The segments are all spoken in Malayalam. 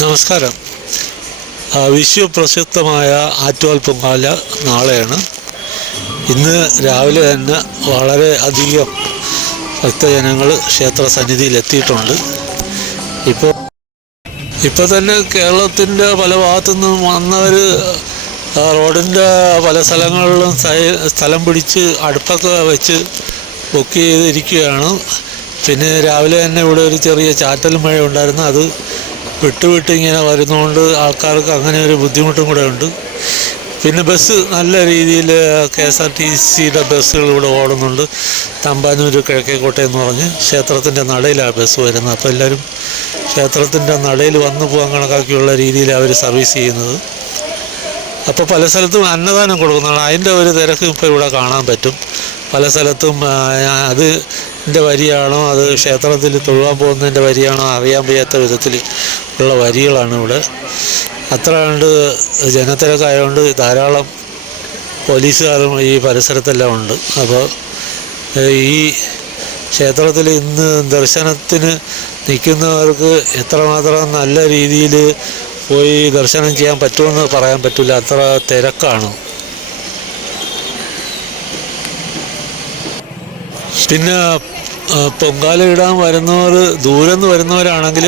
നമസ്കാരം. വിശ്വപ്രസക്തമായ ആറ്റുവാൽ പൊങ്കാല നാളെയാണ്. ഇന്ന് രാവിലെ തന്നെ വളരെ അധികം ഭക്തജനങ്ങൾ ക്ഷേത്ര സന്നിധിയിൽ എത്തിയിട്ടുണ്ട് ഇപ്പോൾ ഇപ്പോൾ തന്നെ കേരളത്തിന്റെ പല ഭാഗത്തു നിന്നും വന്നവർ റോഡിന്റെ പല സ്ഥലങ്ങളിലും സ്ഥലം പിടിച്ച് അടുപ്പൊക്കെ വെച്ച് ബുക്ക് ചെയ്തിരിക്കുകയാണ്. പിന്നെ രാവിലെ തന്നെ ഇവിടെ ഒരു ചെറിയ ചാറ്റൽ മഴ ഉണ്ടായിരുന്നു. അത് വിട്ട് വിട്ട് ഇങ്ങനെ വരുന്നതുകൊണ്ട് ആൾക്കാർക്ക് അങ്ങനെ ഒരു ബുദ്ധിമുട്ടും കൂടെ ഉണ്ട്. പിന്നെ ബസ് നല്ല രീതിയിൽ കെ എസ് ആർ ടി സിയുടെ ബസ്സുകൾ ഇവിടെ ഓടുന്നുണ്ട്. തമ്പാനൂർ കിഴക്കേക്കോട്ടെ എന്ന് പറഞ്ഞ് ക്ഷേത്രത്തിന്റെ നടയിലാണ് ബസ് വരുന്നത്. അപ്പോൾ എല്ലാവരും ക്ഷേത്രത്തിന്റെ നടയിൽ വന്നു പോകാൻ കണക്കാക്കിയുള്ള രീതിയിൽ അവർ സർവീസ് ചെയ്യുന്നത്. അപ്പോൾ പല സ്ഥലത്തും അന്നദാനം കൊടുക്കുന്നതാണ്. അതിന്റെ ഒരു തിരക്ക് ഇപ്പോൾ ഇവിടെ കാണാൻ പറ്റും. പല സ്ഥലത്തും ആ, അതിന്റെ വരിയാണോ? അത് ക്ഷേത്രത്തിൽ തൊഴുവാൻ പോകുന്നതിന്റെ വരിയാണോ? അറിയാൻ വയ്യാത്ത വിധത്തിൽ ഉള്ള വരികളാണ് ഇവിടെ. അത്ര കണ്ട് ജനത്തിരക്കായതുകൊണ്ട് ധാരാളം പോലീസുകാരും ഈ പരിസരത്തെല്ലാം ഉണ്ട്. അപ്പോൾ ഈ ക്ഷേത്രത്തിൽ ഇന്ന് ദർശനത്തിന് നിൽക്കുന്നവർക്ക് എത്രമാത്രം നല്ല രീതിയിൽ പോയി ദർശനം ചെയ്യാൻ പറ്റുമെന്ന് പറയാൻ പറ്റില്ല. അത്ര തിരക്കാണ്. പിന്നെ പൊങ്കാല ഇടാൻ വരുന്നവർ ദൂരെ നിന്ന് വരുന്നവരാണെങ്കിൽ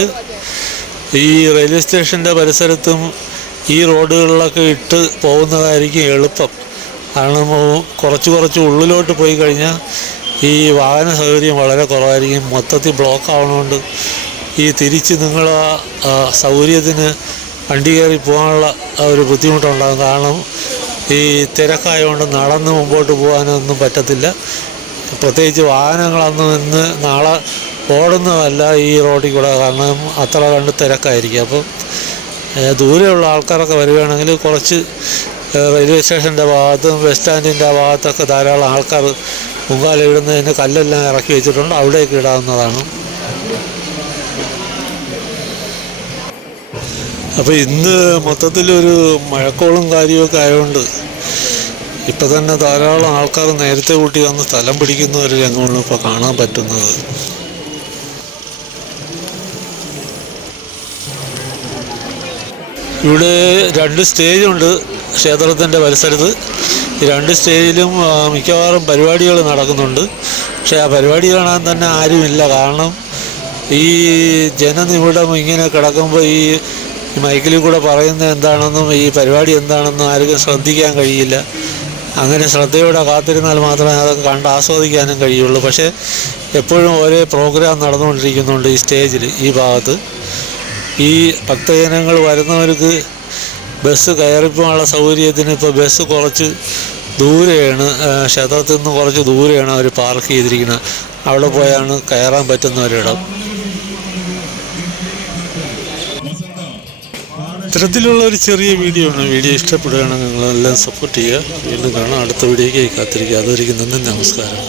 ഈ റെയിൽവേ സ്റ്റേഷന്റെ പരിസരത്തും ഈ റോഡുകളിലൊക്കെ ഇട്ട് പോകുന്നതായിരിക്കും എളുപ്പം. കാരണം കുറച്ച് കുറച്ച് ഉള്ളിലോട്ട് പോയി കഴിഞ്ഞാൽ ഈ വാഹന സൗകര്യം വളരെ കുറവായിരിക്കും. മൊത്തത്തിൽ ബ്ലോക്ക് ആവണോണ്ട് ഈ തിരിച്ച് നിങ്ങൾ സൗകര്യത്തിന് വണ്ടി കയറി പോകാനുള്ള ഒരു ബുദ്ധിമുട്ടുണ്ടാകും. കാരണം ഈ തിരക്കായതുകൊണ്ട് നടന്ന് മുമ്പോട്ട് പോകാനൊന്നും പറ്റത്തില്ല. പ്രത്യേകിച്ച് വാഹനങ്ങളൊന്നും ഇന്ന് നാളെ ഓടുന്നതല്ല ഈ റോഡിൽ കൂടെ. കാരണം അത്ര കണ്ട് തിരക്കായിരിക്കും. അപ്പം ദൂരെയുള്ള ആൾക്കാരൊക്കെ വരികയാണെങ്കിൽ കുറച്ച് റെയിൽവേ സ്റ്റേഷന്റെ ഭാഗത്തും ബസ് സ്റ്റാൻഡിന്റെ ആ ഭാഗത്തൊക്കെ ധാരാളം ആൾക്കാർ മുമ്പാലിടുന്നതിന് കല്ലെല്ലാം ഇറക്കി വെച്ചിട്ടുണ്ട്. അവിടേക്ക് ഇടാവുന്നതാണ്. അപ്പോൾ ഇന്ന് മൊത്തത്തിലൊരു മഴക്കോളും കാര്യമൊക്കെ ആയതുകൊണ്ട് ഇപ്പം തന്നെ ധാരാളം ആൾക്കാർ നേരത്തെ കൂട്ടി വന്ന് സ്ഥലം പിടിക്കുന്ന ഒരു രംഗമാണ് ഇപ്പോൾ കാണാൻ പറ്റുന്നത്. ഇവിടെ രണ്ട് സ്റ്റേജുണ്ട് ക്ഷേത്രത്തിന്റെ പരിസരത്ത്. രണ്ട് സ്റ്റേജിലും മിക്കവാറും പരിപാടികൾ നടക്കുന്നുണ്ട്. പക്ഷേ ആ പരിപാടി കാണാൻ തന്നെ ആരുമില്ല. കാരണം ഈ ജനനിമിടം ഇങ്ങനെ കിടക്കുമ്പോൾ ഈ മൈക്കിൽ കൂടെ പറയുന്നത് എന്താണെന്നും ഈ പരിപാടി എന്താണെന്നും ആർക്കും ശ്രദ്ധിക്കാൻ കഴിയില്ല. അങ്ങനെ ശ്രദ്ധയോടെ കാത്തിരുന്നാൽ മാത്രമേ അതൊക്കെ കണ്ട് ആസ്വദിക്കാനും കഴിയുള്ളൂ. പക്ഷേ എപ്പോഴും ഒരേ പ്രോഗ്രാം നടന്നുകൊണ്ടിരിക്കുന്നുണ്ട് ഈ സ്റ്റേജിൽ ഈ ഭാഗത്ത്. ഈ ഭക്തജനങ്ങൾ വരുന്നവർക്ക് ബസ് കയറിപ്പോകാനുള്ള സൗകര്യത്തിന് ഇപ്പോൾ ബസ് കുറച്ച് ദൂരെയാണ് ക്ഷേത്രത്തിൽ നിന്ന് കുറച്ച് ദൂരെയാണ് അവർ പാർക്ക് ചെയ്തിരിക്കുന്നത്. അവിടെ പോയാണ് കയറാൻ പറ്റുന്ന ഒരിടം ഇത്തരത്തിലുള്ള ഒരു ചെറിയ വീഡിയോ ആണ്. വീഡിയോ ഇഷ്ടപ്പെടുകയാണെങ്കിൽ നിങ്ങളെല്ലാം സപ്പോർട്ട് ചെയ്യുക. വീണ്ടും കാണാം. അടുത്ത വീഡിയോയ്ക്ക് കാത്തിരിക്കുക. അതുവരെയ്ക്കും നന്ദി നമസ്കാരം.